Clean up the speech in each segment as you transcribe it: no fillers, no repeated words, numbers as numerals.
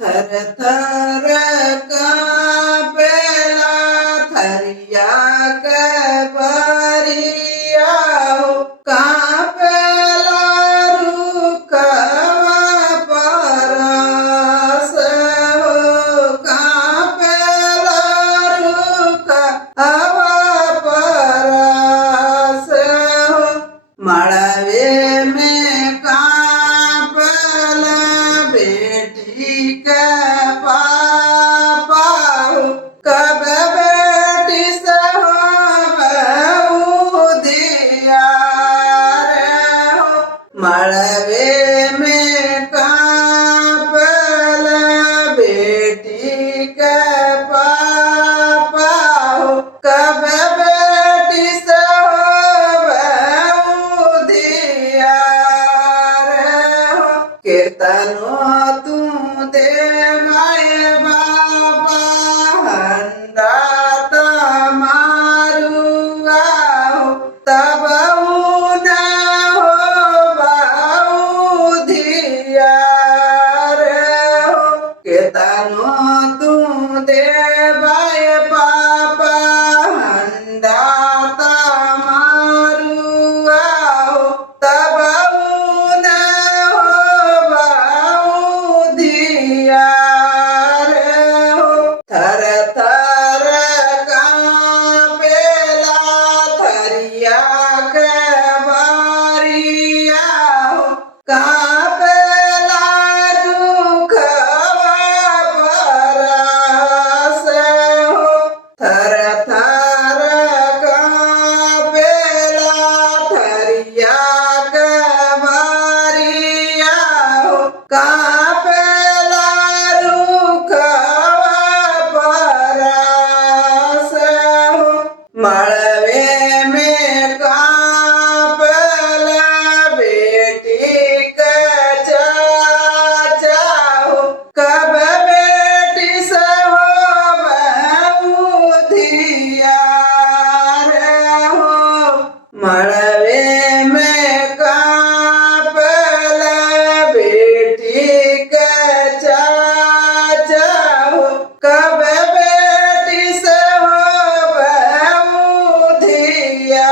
थर थर कापेला थरिया के बरिया हो कापेला रुखवा परस हो कापेला रुखवा परस हो मड़वे में कांपल बेटी के पापा हो कब बेटी से हो दिया रे हो मड़वे में कांपल बेटी के पापा हो कब बेटी से दिया रे हो कीर्तनो तू दे माय बाबा हंडा तमारुआ हो तब न हो दिया रे हो कीर्तनो तू दे माय बाबा हंडा तमारुआ हो तब न हो दिया रे हो थर थर कांपेला थरिया के बरिया हो कांपेला दुखवा परस हो थर थर कांपेला थरिया के बरिया हो कांपेला रुखवा परस हो मड़वे में कांपल बेटी के चाचा हो कब बेटी से हो दिया रे हो मड़वे में कांपल बेटी के चाचा हो कब बेटी से हो दिया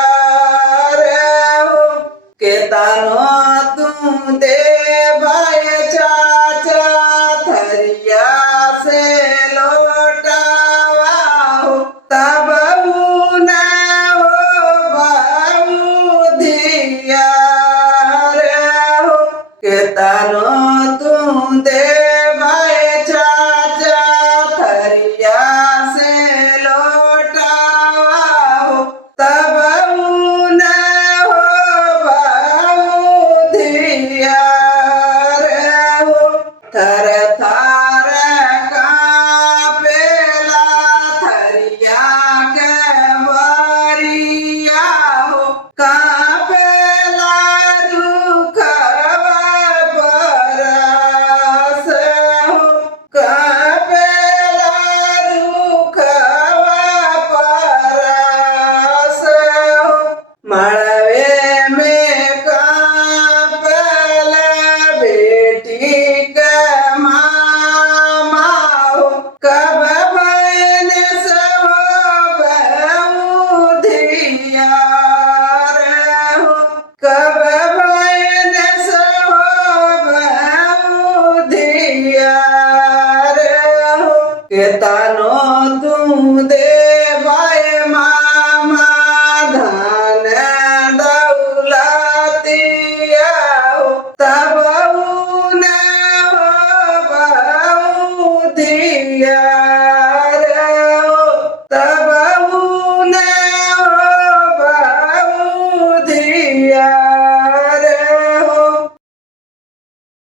रे हो केतनो तुम दे भाई चाचा थरिया से लौटावा हो तब न हो दिया रे हो केतनो तुम दे भाई चाचा थरिया से लौटावा हो तब न हो दिया रे हो थर थर कांपेला थरिया के बरिया हो कांपेला रुखवा परस हो कांपेला रुखवा परस हो मड़वे में कांपल बेटी के मामा हो कब बहन से हो दिया रे हो कब बहन से हो दिया रे हो केतनो तुम दे भाई मामा धन दौलतिया हो तब न हो दिया